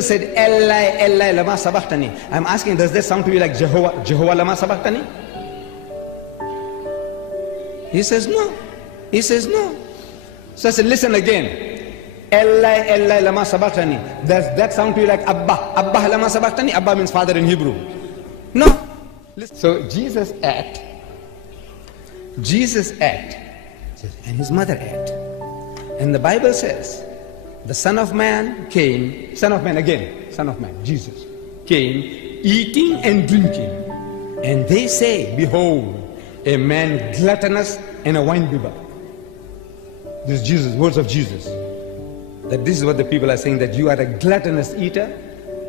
Jesus said, Eli, Eli, lama sabachthani. I'm asking, does that sound to you like Jehovah, Jehovah lama sabachthani? He says no. He says no. So I said, listen again. Eli, Eli, lama sabachthani. Does that sound to you like Abba? Abba lama sabachthani? Abba means father in Hebrew. No. So Jesus ate. Jesus ate. And his mother ate. And the Bible says, the Son of Man came, Son of Man again, Son of Man, Jesus, came eating and drinking. And they say, behold, a man gluttonous and a winebibber. This is Jesus, words of Jesus. That this is what the people are saying, that you are a gluttonous eater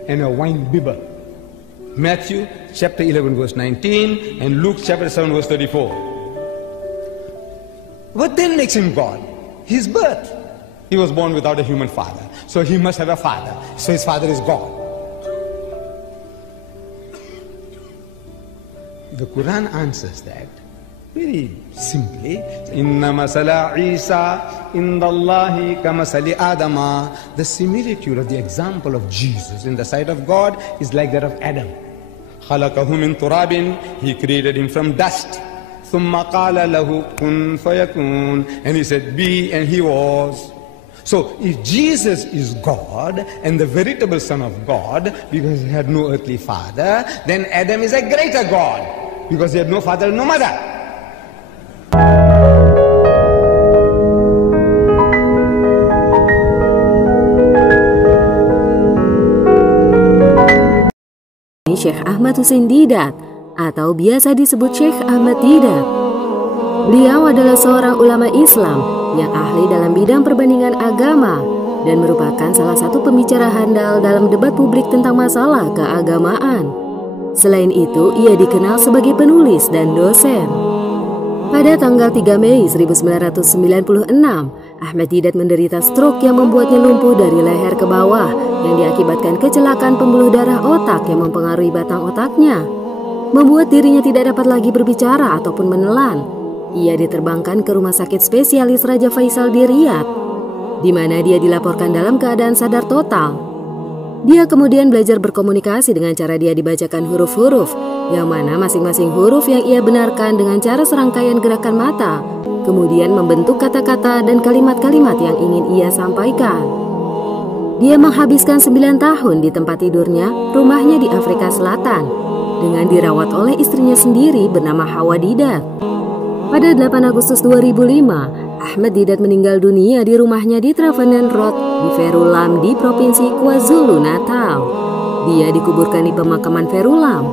and a winebibber. Matthew chapter 11 verse 19 and Luke chapter 7 verse 34. What then makes him God? His birth. He was born without a human father, so he must have a father. So his father is God. The Quran answers that very simply. Inna masala Isa indallahi kamasali Adama. The similitude of the example of Jesus in the sight of God is like that of Adam. Khalaqahu min turabin. He created him from dust. Thumma qala lahu kun fayakun. And he said, be, and he was. So if Jesus is God and the veritable Son of God, because he had no earthly father, then Adam is a greater God because he had no father and no mother. Syekh Ahmad Hussein Didat atau biasa disebut Syekh Ahmad Didat. Beliau adalah seorang ulama Islam yang ahli dalam bidang perbandingan agama dan merupakan salah satu pembicara handal dalam debat publik tentang masalah keagamaan. Selain itu, ia dikenal sebagai penulis dan dosen. Pada tanggal 3 Mei 1996, Ahmad Didat menderita stroke yang membuatnya lumpuh dari leher ke bawah yang diakibatkan kecelakaan pembuluh darah otak yang mempengaruhi batang otaknya, membuat dirinya tidak dapat lagi berbicara ataupun menelan. Ia diterbangkan ke Rumah Sakit Spesialis Raja Faisal di Riyadh, di mana dia dilaporkan dalam keadaan sadar total. Dia kemudian belajar berkomunikasi dengan cara dia dibacakan huruf-huruf, yang mana masing-masing huruf yang ia benarkan dengan cara serangkaian gerakan mata, kemudian membentuk kata-kata dan kalimat-kalimat yang ingin ia sampaikan. Dia menghabiskan 9 tahun di tempat tidurnya, rumahnya di Afrika Selatan, dengan dirawat oleh istrinya sendiri bernama Hawa Didat. Pada 8 Agustus 2005, Ahmad Didat meninggal dunia di rumahnya di Travanen Road di Verulam di Provinsi KwaZulu-Natal. Dia dikuburkan di pemakaman Verulam.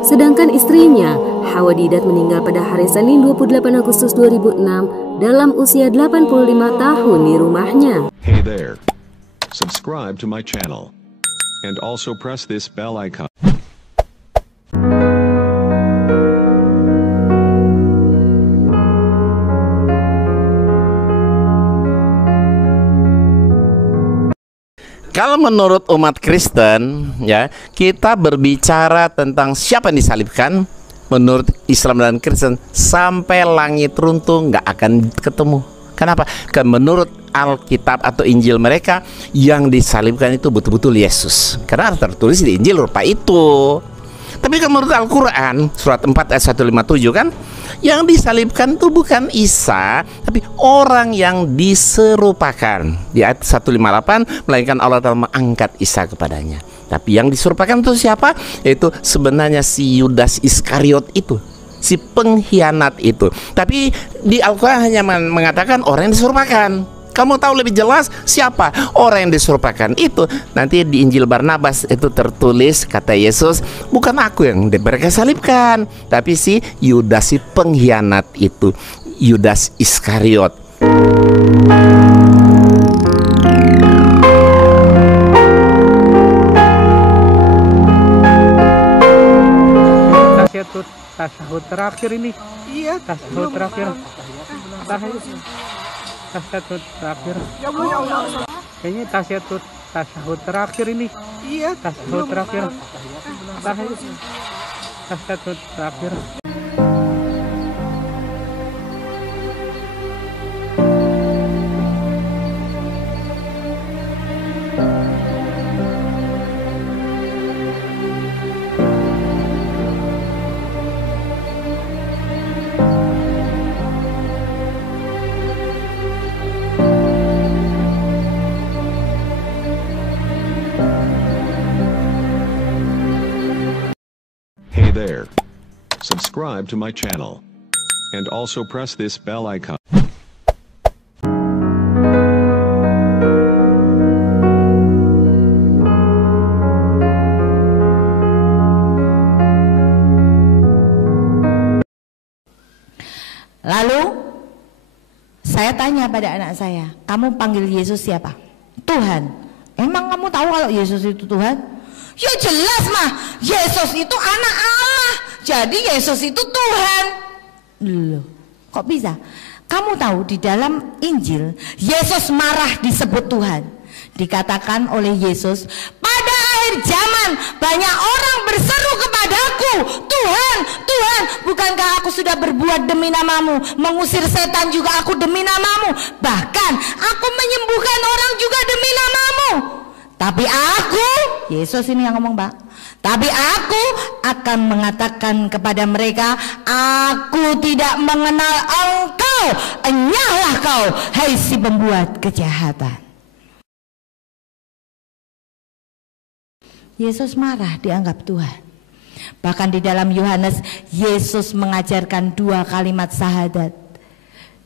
Sedangkan istrinya, Hawa Didat, meninggal pada hari Senin 28 Agustus 2006 dalam usia 85 tahun di rumahnya. Hey there. Subscribe to my channel. And also press this bell icon. Kalau menurut umat Kristen, ya, kita berbicara tentang siapa yang disalibkan. Menurut Islam dan Kristen, sampai langit runtuh nggak akan ketemu. Kenapa? Karena menurut Alkitab atau Injil mereka, yang disalibkan itu betul-betul Yesus. Karena tertulis di Injil rupa itu. Tapi kan menurut Al-Quran, surat 4 ayat 157 kan, yang disalibkan itu bukan Isa, tapi orang yang diserupakan. Di ayat 158, melainkan Allah telah mengangkat Isa kepadanya. Tapi yang diserupakan itu siapa? Yaitu sebenarnya si Yudas Iskariot itu, si pengkhianat itu. Tapi di Al-Quran hanya mengatakan orang yang diserupakan. Kamu tahu lebih jelas siapa orang yang diserupakan itu? Nanti di Injil Barnabas itu tertulis, kata Yesus, bukan aku yang mereka salibkan, tapi si Yudas, si pengkhianat itu, Yudas Iskariot. Tasahud terakhir ini. Iya, tasahud terakhir. Tasahud terakhir. Ya Allah. Kayaknya tasahud terakhir ini. Iya, tasahud terakhir. Tasahud terakhir. there. Subscribe to my channel. And also press this bell icon. Lalu saya tanya pada anak saya, kamu panggil Yesus siapa? Tuhan. Emang kamu tahu kalau Yesus itu Tuhan? Ya jelas mah, Yesus itu anak Allah. Jadi Yesus itu Tuhan. Loh, kok bisa? Kamu tahu di dalam Injil Yesus marah disebut Tuhan. Dikatakan oleh Yesus, pada akhir zaman banyak orang berseru kepadaku, Tuhan, Tuhan, bukankah aku sudah berbuat demi namamu, mengusir setan juga aku demi namamu, bahkan aku menyembuhkan orang juga demi namamu. Tapi aku, Yesus ini yang ngomong, Pak, tapi aku akan mengatakan kepada mereka, aku tidak mengenal engkau, enyahlah kau, hai si pembuat kejahatan. Yesus marah dianggap Tuhan. Bahkan di dalam Yohanes, Yesus mengajarkan 2 kalimat syahadat.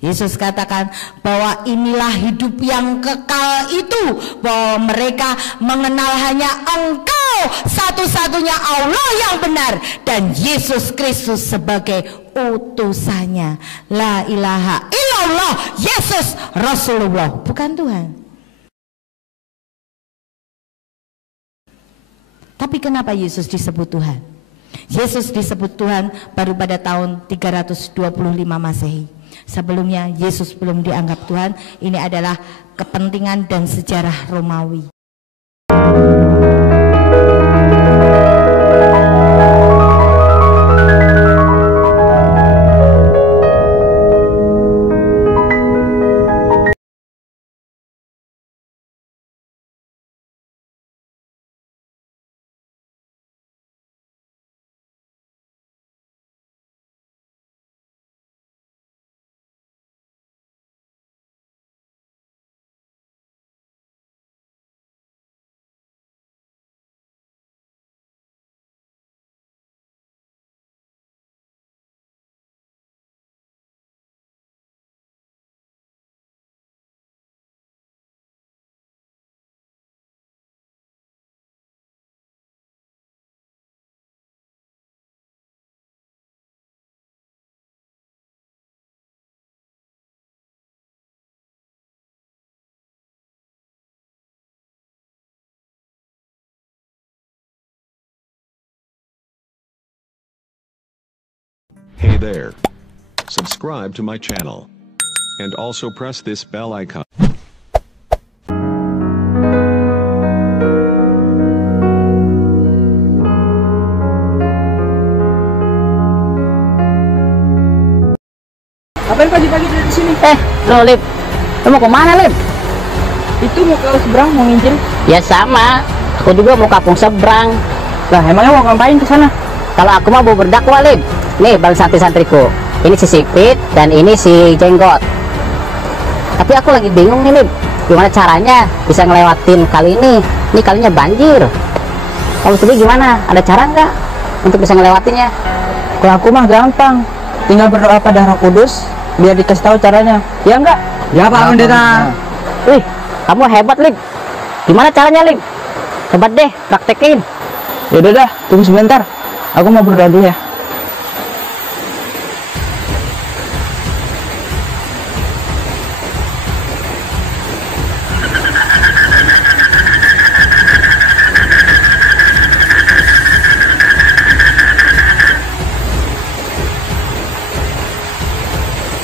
Yesus katakan bahwa inilah hidup yang kekal itu, bahwa mereka mengenal hanya Engkau satu-satunya Allah yang benar, dan Yesus Kristus sebagai utusannya. La ilaha illallah, Yesus Rasulullah, bukan Tuhan. Tapi kenapa Yesus disebut Tuhan? Yesus disebut Tuhan baru pada tahun 325 Masehi. Sebelumnya Yesus belum dianggap Tuhan. Ini adalah kepentingan dan sejarah Romawi. Hey there. Subscribe to my channel. And also press this bell icon. Ngapain pagi-pagi di sini? Lo Lip, lo mau kemana Lip? Itu mau ke seberang, mau nginjil. Ya sama, aku juga mau kampung seberang. Lah emangnya mau ngapain ke sana? Kalau aku mah mau berdakwah Lip. Nih bang santri-santriku, ini si Sipit dan ini si Jenggot. Tapi aku lagi bingung nih Lip, gimana caranya bisa ngelewatin kali ini? Ini kalinya banjir. Kamu sendiri gimana? Ada cara nggak untuk bisa ngelewatinnya? Kalau aku mah gampang, tinggal berdoa pada Roh Kudus biar dikasih tahu caranya. Ya enggak? Ya Pak Pendeta. Wih, kamu hebat Lip. Gimana caranya Lip? Hebat deh, praktekin. Yaudah dah, tunggu sebentar. Aku mau berdoa dulu ya.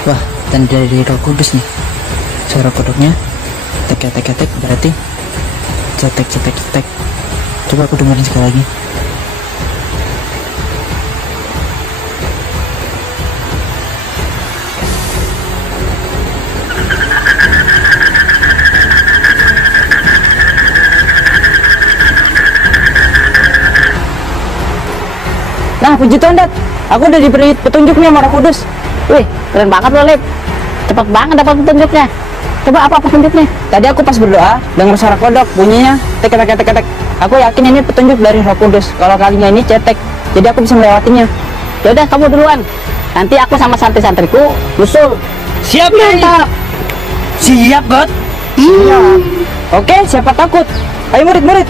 Wah, tanda dari Roh Kudus nih. Suara kodoknya tek berarti cetek. Coba aku dengerin sekali lagi. Nah, puji Tuhan, Dat. Aku udah diberi petunjuknya sama Roh Kudus. Wih, keren banget lo Lip. Cepet banget dapat petunjuknya. Coba apa petunjuknya? Tadi aku pas berdoa dengar suara kodok bunyinya tek. Aku yakin ini petunjuk dari Roh Kudus. Kalau kalinya ini cetek jadi aku bisa melewatinya. Ya udah, kamu duluan. Nanti aku sama santri-santriku nyusul. Siap, mantap. Siap, God. Iya. Oke, siapa takut? Ayo murid-murid.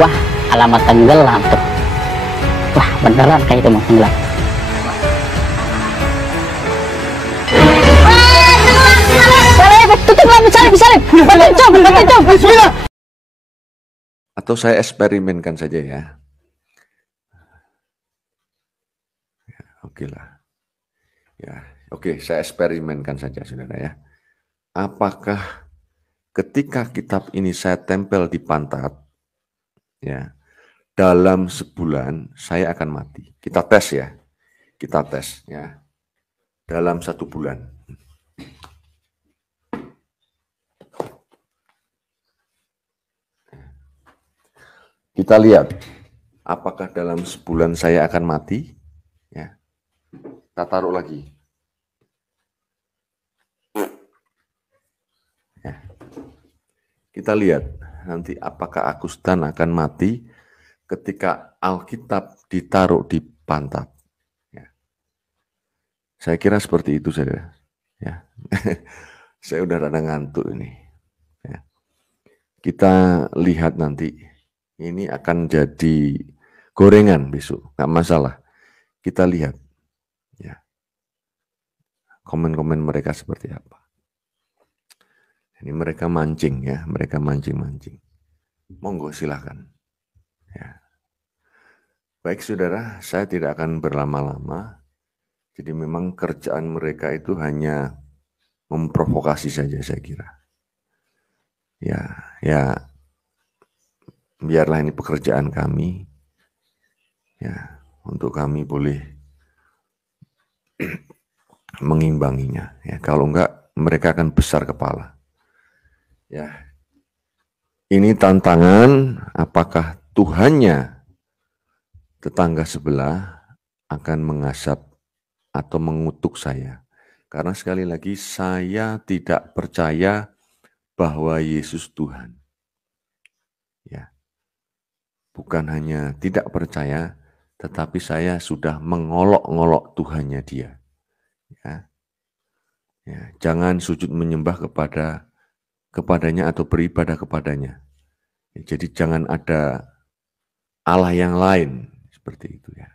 Wah, alamat tenggelam tuh. Wah, beneran kayak itu mau tenggelam. Atau saya eksperimenkan saja ya. Oke lah. Ya, oke, saya eksperimenkan saja saudara ya. Apakah ketika kitab ini saya tempel di pantat, ya, dalam sebulan saya akan mati. Kita tes ya. Kita tes ya. Dalam 1 bulan. Kita lihat apakah dalam sebulan saya akan mati. Ya. Kita taruh lagi. Ya. Kita lihat nanti apakah Agustan akan mati ketika Alkitab ditaruh di pantat. Ya. Saya kira seperti itu saudara. Ya. Saya udah rada ngantuk ini. Ya. Kita lihat nanti. Ini akan jadi gorengan besok, nggak masalah. Kita lihat, ya, komen-komen mereka seperti apa. Ini mereka mancing ya, mereka mancing-mancing. Monggo silahkan. Ya. Baik saudara, saya tidak akan berlama-lama. Jadi memang kerjaan mereka itu hanya memprovokasi saja saya kira. Ya. Biarlah ini pekerjaan kami, ya, untuk kami boleh mengimbanginya. Ya, kalau enggak, mereka akan besar kepala. Ya, ini tantangan. Apakah Tuhannya tetangga sebelah akan mengasap atau mengutuk saya? Karena sekali lagi saya tidak percaya bahwa Yesus Tuhan. Ya. Bukan hanya tidak percaya, tetapi saya sudah mengolok-ngolok Tuhannya dia. Ya. Ya, jangan sujud menyembah kepadanya atau beribadah kepadanya. Ya, jadi jangan ada Allah yang lain seperti itu ya.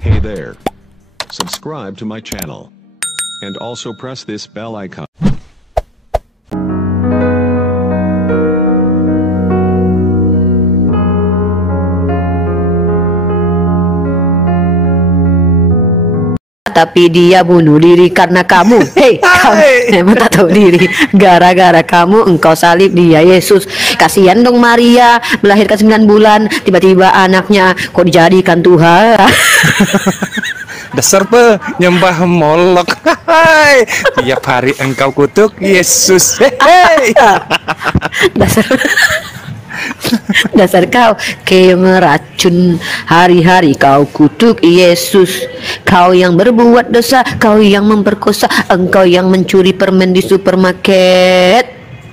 Hey there. Subscribe to my channel. And also press this bell icon. Tapi dia bunuh diri karena kamu. Hei, kamu emang tak tahu diri. Gara-gara kamu engkau salib dia, Yesus. Kasihan dong Maria, melahirkan 9 bulan, tiba-tiba anaknya kok dijadikan Tuhan. Dasar nyembah Molok. Tiap hari engkau kutuk Yesus. Dasar kau meracun, hari-hari kau kutuk Yesus. Kau yang berbuat dosa, kau yang memperkosa, engkau yang mencuri permen di supermarket.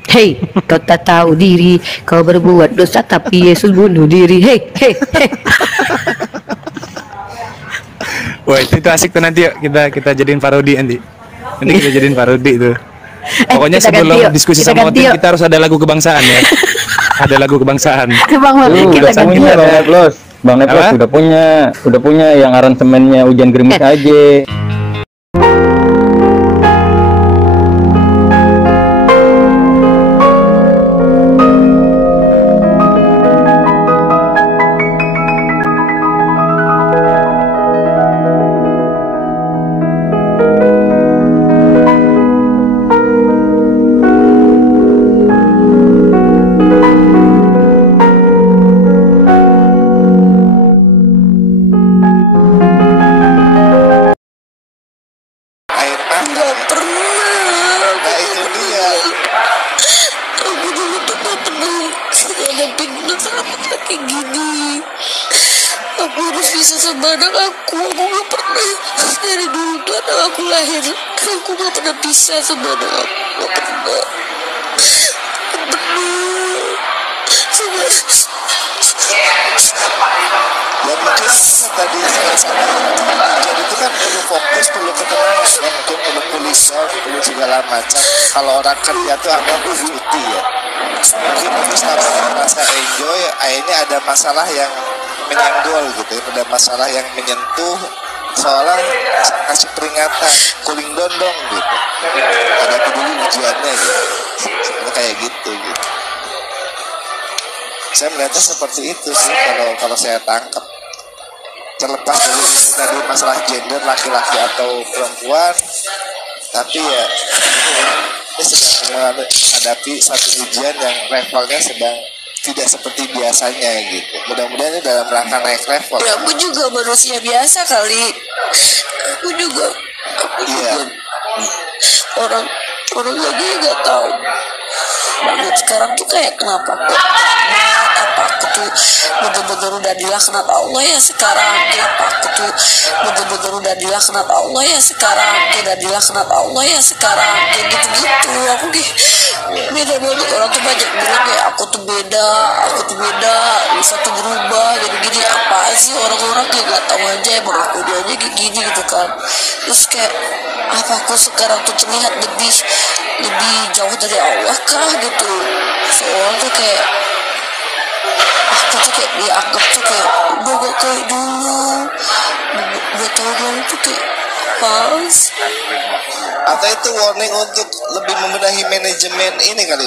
Hei, kau tak tahu diri, kau berbuat dosa tapi Yesus bunuh diri. Hei. Wah, itu asik tuh, nanti yuk kita jadiin parodi nanti. Nanti kita jadiin parodi itu. Pokoknya sebelum diskusi sama Otin kita harus ada lagu kebangsaan ya. Ada lagu kebangsaan. Bang Neplos udah punya yang aransemennya Hujan Gerimis aja. Mana aku lahir, aku gak pernah pisah sama anak aku, gak pernah. Ya mungkin tadi salah satu jadi itu kan perlu fokus, perlu ketenangan ya, mungkin perlu kuliah, perlu segala macam. Kalau orang kerja tuh anggap cuti ya, mungkin terus merasa enjoy, akhirnya ada masalah yang menyenggol gitu ya, ada masalah yang menyentuh, seolah kasih peringatan, cooling down dong gitu, ada dulu ujiannya gitu, sebenarnya kayak gitu. Saya melihatnya seperti itu sih kalau saya tangkap. Terlepas dari masalah gender laki-laki atau perempuan, tapi ya dia sedang menghadapi satu ujian yang levelnya sedang tidak seperti biasanya gitu. Mudah-mudahan ini dalam rangka naik level. Ya, aku juga manusia biasa kali. Aku juga orang lagi nggak tahu banget sekarang tuh kayak kenapa apa aku tuh bener-bener udah dilaknat Allah ya sekarang, kenapa aku tuh bener-bener udah dilaknat Allah ya sekarang, udah dilaknat Allah ya sekarang, kayak gitu-gitu. Aku kayak beda banget, orang tuh banyak bilang kayak aku tuh beda, bisa tuh berubah gini-gini. Apa sih orang-orang kayak nggak tahu aja emang aku dia aja kayak gini gitu kan. Terus kayak apa aku sekarang tuh terlihat lebih jauh dari Allah kah gitu. Soalnya tuh kayak aku tuh kayak dianggap tuh kayak udah gak kayak dulu, 2 tahun lalu tuh kayak pas. Atau itu warning untuk lebih membenahi manajemen ini kali,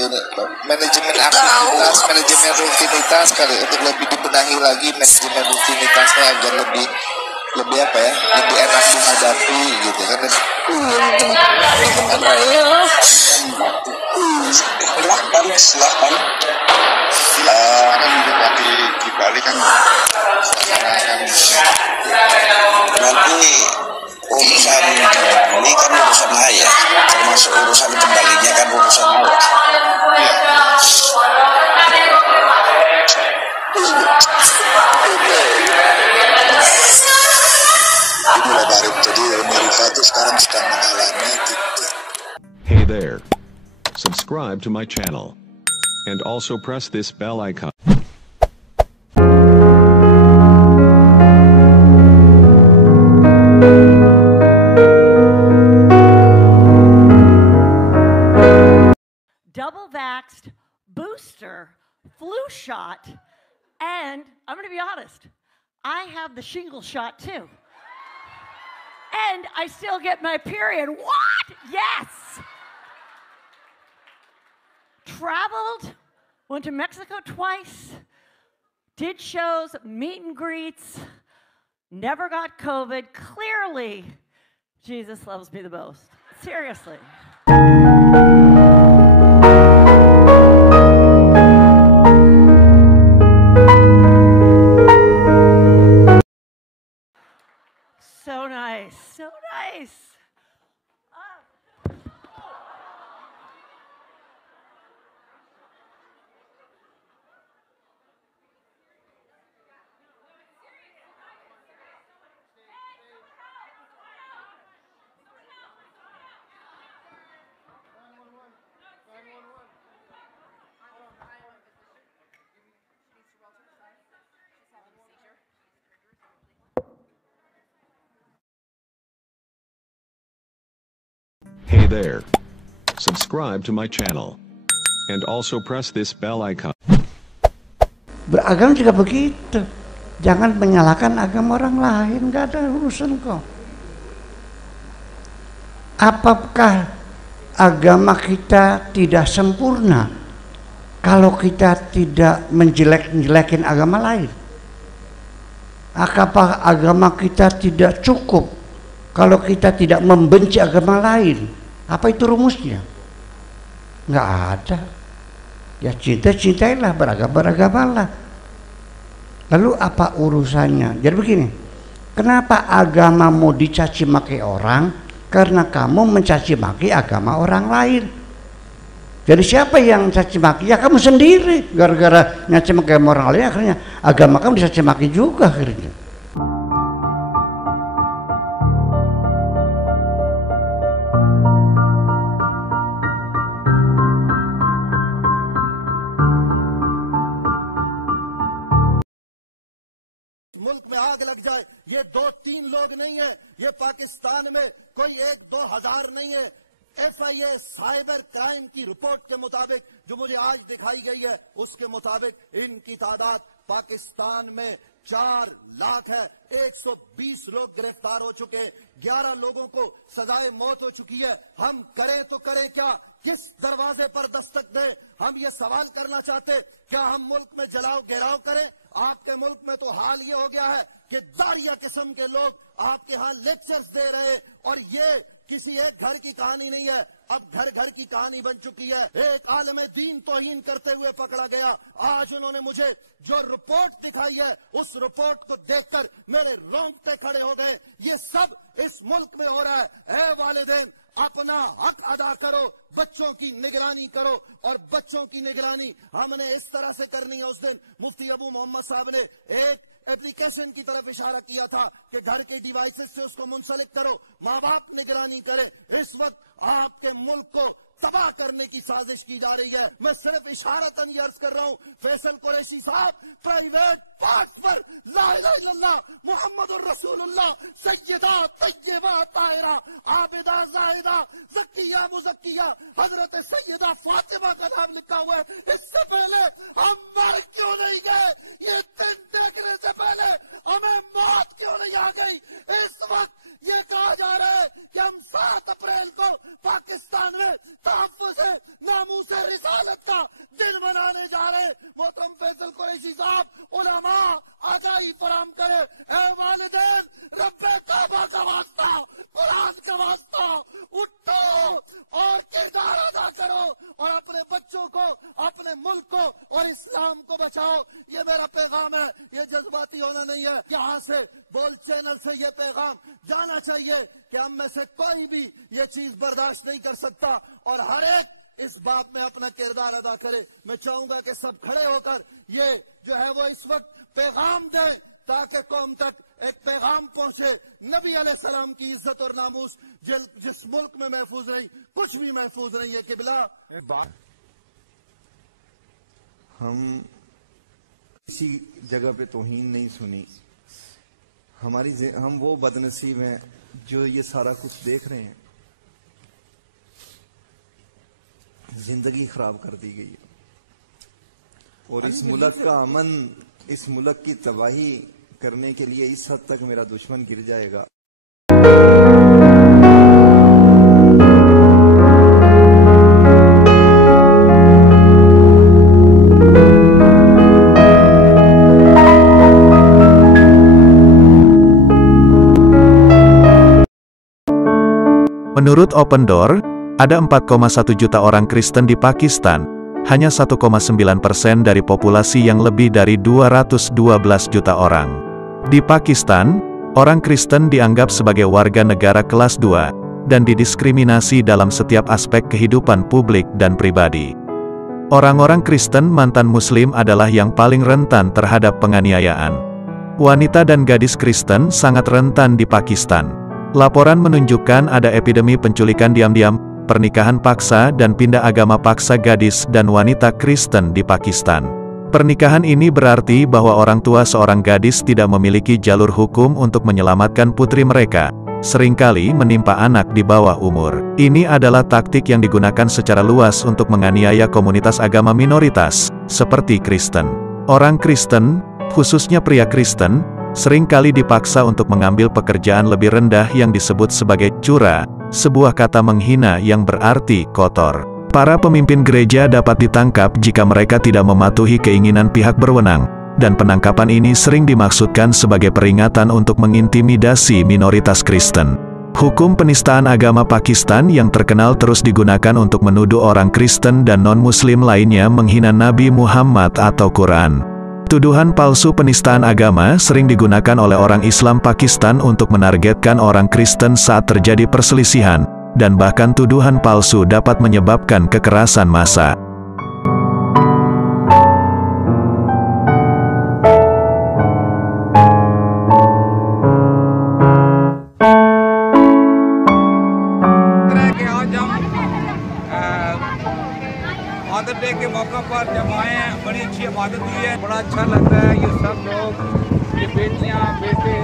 manajemen aktivitas, manajemen rutinitas kali, untuk lebih dibenahi lagi manajemen rutinitasnya agar lebih apa ya, lebih enak dihadapi gitu kan. Silahkan. Di Bali kan nanti urusan ini kan urusan saya, termasuk urusan kembalinya kan urusan Allah. Itulah baru jadi Amerika itu sekarang sedang mengalami gitu. Hey there, subscribe to my channel and also press this bell icon. Double vaxxed, booster, flu shot, and I'm going to be honest, I have the shingle shot too. And I still get my period. What? Yes. Traveled, went to Mexico twice, did shows, meet and greets, never got COVID. Clearly, Jesus loves me the most. Seriously. So nice, so nice. Hey there, subscribe to my channel and also press this bell icon. Beragama juga begitu, jangan menyalahkan agama orang lain, nggak ada urusan kok. Apakah agama kita tidak sempurna kalau kita tidak menjelek-jelekin agama lain? Apakah agama kita tidak cukup kalau kita tidak membenci agama lain? Apa itu rumusnya? Nggak ada. Ya cinta-cintailah, beragama-beragamalah. Lalu apa urusannya? Jadi begini, kenapa agama mau dicaci maki orang? Karena kamu mencaci maki agama orang lain. Jadi siapa yang caci maki? Ya kamu sendiri. Gara-gara nyaci maki agama orang lain, akhirnya agama kamu dicaci maki juga akhirnya. آگ لگ جائے. یہ 2-3 لوگ نہیں ہیں, یہ پاکستان میں کوئی 1-2 ہزار نہیں ہے. FIA سائبر کرائم کی رپورٹ کے مطابق جو مجھے آج دکھائی گئی ہے, اس کے مطابق ان کی تعداد پاکستان میں 4 لاکھ ہے. 120 لوگ گرفتار ہو چکے, 11 لوگوں کو سزائے موت ہو چکی ہے. ہم کریں تو کریں کیا؟ کس دروازے پر دستک دیں؟ ہم یہ سوال کرنا چاہتے, کیا ہم ملک میں جلاؤ گھیراؤ کریں؟ آپ کے ملک میں تو حال یہ ہو گیا ہے کہ داعیہ قسم کے لوگ آپ کے ہاں لیکچرز دے رہے, اور یہ کسی ایک گھر کی کہانی نہیں ہے, اب گھر گھر کی کہانی بن چکی ہے. ایک عالم دین توہین کرتے ہوئے پکڑا گیا. آج انہوں نے مجھے جو رپورٹ دکھائی ہے, اس رپورٹ کو دیکھ کر میرے رونگٹے کھڑے ہو گئے. یہ سب اس ملک میں ہو رہا ہے. اے والدین, اپنا حق ادا کرو, بچوں کی نگرانی کرو, اور بچوں کی نگرانی ہم نے اس طرح سے کرنی ہے. اس دن مفتی ابو محمد صاحب نے ایک ایپلیکیشن کی طرف اشارہ کیا تھا کہ گھر کے ڈیوائسز سے اس کو منسلک کرو, ماں باپ نگرانی کرے. اس وقت آپ کے ملک کو تباہ کرنے کی سازش کی جا رہی ہے. میں صرف اشارتاً یہ عرض کر رہا ہوں, فیصل قریشی صاحب پرائیویٹ پارٹ پر لا الہ الا اللہ محمد الرسول اللہ سیدہ طیبہ طاہرہ عابدہ زاہدہ زکیہ مزکیہ حضرت سیدہ فاطمہ کا نام لکھا ہوا ہے. اس سے پہلے ہم مر کیوں نہیں گئے؟ یہ دن دیکھنے سے پہلے ہمیں موت کیوں نہیں آ گئی؟ اس وقت یہ کہا جا رہا ہے کہ ہم 7 اپریل کو پاکستان میں تحفظ ناموس رسالت کا دن منانے جا رہے ہیں. محترم فیصل قریشی صاحب علماء آگاہی فراہم کرے. اے والدین, رب کعبہ کا واسطہ, قرآن کا واسطہ, اٹھو اور کردار ادا کرو اور اپنے بچوں کو, اپنے ملک کو اور اسلام کو بچاؤ. یہ میرا پیغام ہے, یہ جذباتی ہونا نہیں ہے. یہاں سے بول چینل سے یہ پیغام جانا چاہیے کہ ہم میں سے کوئی بھی یہ چیز برداشت نہیں کر سکتا, اور ہر ایک اس بات میں اپنا کردار ادا کرے. میں چاہوں گا کہ سب کھڑے ہو کر یہ جو ہے وہ اس وقت پیغام دیں تاکہ قوم تک ایک پیغام پہنچے. نبی علیہ السلام کی عزت اور ناموس جس ملک میں محفوظ نہیں, کچھ بھی محفوظ نہیں ہے. قبلہ ہم کسی جگہ پہ توہین نہیں سنی. ہم وہ بد نصیب ہیں جو یہ سارا کچھ دیکھ رہے ہیں. زندگی خراب کر دی گئی ہے, اور اس ملک کا امن, اس ملک کی تباہی کرنے کے لیے اس حد تک میرا دشمن گر جائے گا. Menurut Open Door, ada 4,1 juta orang Kristen di Pakistan, hanya 1,9% dari populasi yang lebih dari 212 juta orang. Di Pakistan, orang Kristen dianggap sebagai warga negara kelas 2, dan didiskriminasi dalam setiap aspek kehidupan publik dan pribadi. Orang-orang Kristen mantan Muslim adalah yang paling rentan terhadap penganiayaan. Wanita dan gadis Kristen sangat rentan di Pakistan. Laporan menunjukkan ada epidemi penculikan diam-diam, pernikahan paksa dan pindah agama paksa gadis dan wanita Kristen di Pakistan. Pernikahan ini berarti bahwa orang tua seorang gadis tidak memiliki jalur hukum untuk menyelamatkan putri mereka, seringkali menimpa anak di bawah umur. Ini adalah taktik yang digunakan secara luas untuk menganiaya komunitas agama minoritas, seperti Kristen. Orang Kristen, khususnya pria Kristen, seringkali dipaksa untuk mengambil pekerjaan lebih rendah yang disebut sebagai cura, sebuah kata menghina yang berarti kotor. Para pemimpin gereja dapat ditangkap jika mereka tidak mematuhi keinginan pihak berwenang, dan penangkapan ini sering dimaksudkan sebagai peringatan untuk mengintimidasi minoritas Kristen. Hukum penistaan agama Pakistan yang terkenal terus digunakan untuk menuduh orang Kristen dan non-Muslim lainnya menghina Nabi Muhammad atau Quran. Tuduhan palsu penistaan agama sering digunakan oleh orang Islam Pakistan untuk menargetkan orang Kristen saat terjadi perselisihan, dan bahkan tuduhan palsu dapat menyebabkan kekerasan massa. के मौका पर जब आए हैं, बड़ी अच्छी इबादत हुई है, बड़ा अच्छा लगता है. ये सब लोग ये बेटियां बेटे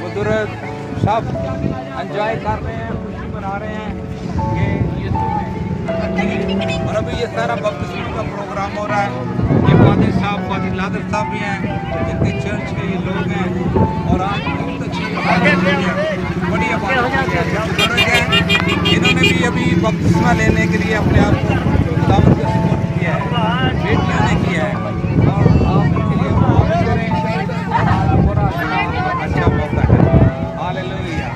बुजुर्ग सब एंजॉय कर रहे हैं, खुशी मना रहे हैं कि यीशु में। और अभी ये सारा बपतिस्मे का प्रोग्राम हो रहा है। ये फादिल साहब फादिल लादर साहब भी हैं, जिनके चर्च के ये लोग हैं। और आज बहुत अच्छी बढ़िया बात है, इन्होंने भी अभी बपतिस्मा लेने के लिए अपने आप को दावत से सपोर्ट किया है, बेटियों ने किया है। और आप इनके लिए दुआ भी करें, बड़ा अच्छा मौका है। Hallelujah.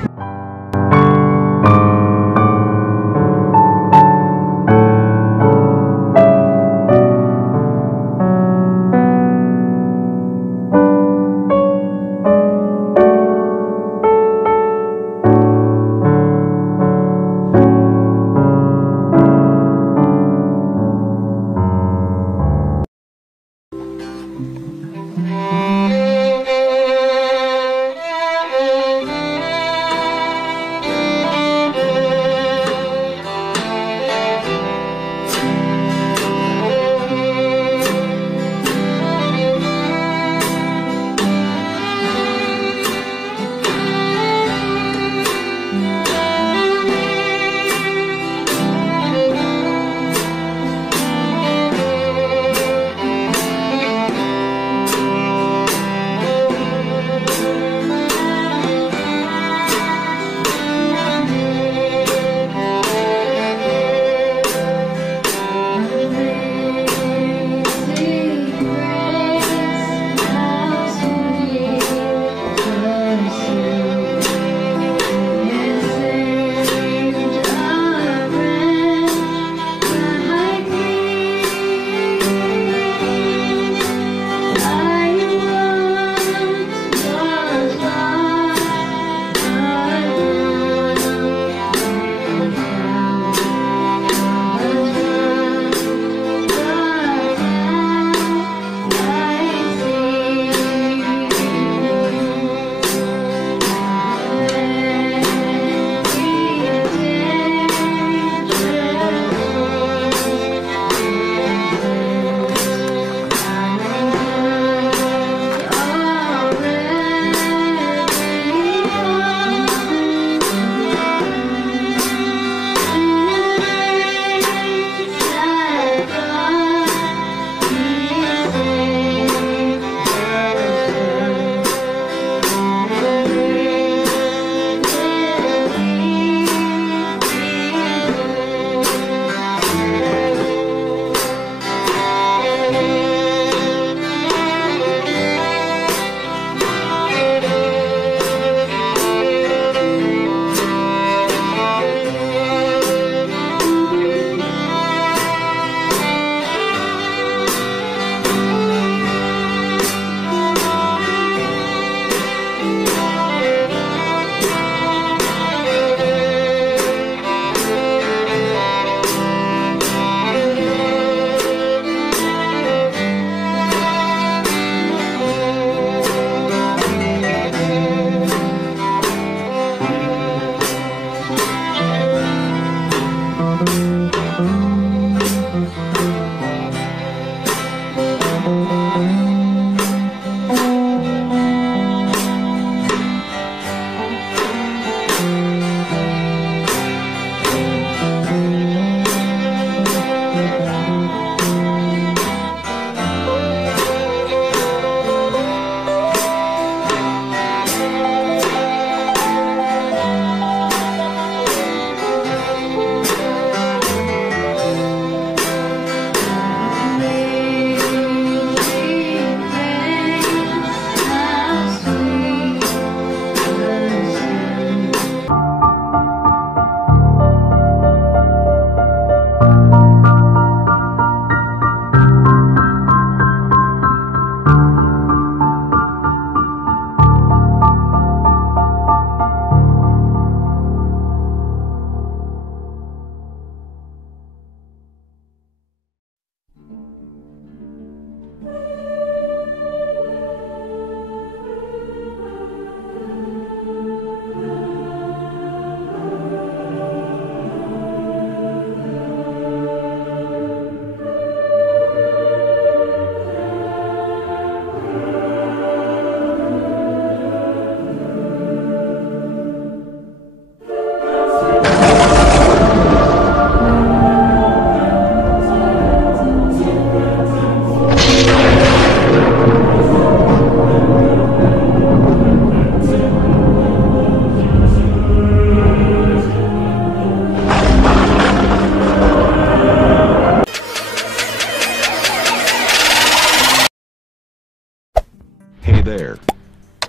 there.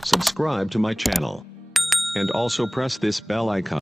Subscribe to my channel. And also press this bell icon.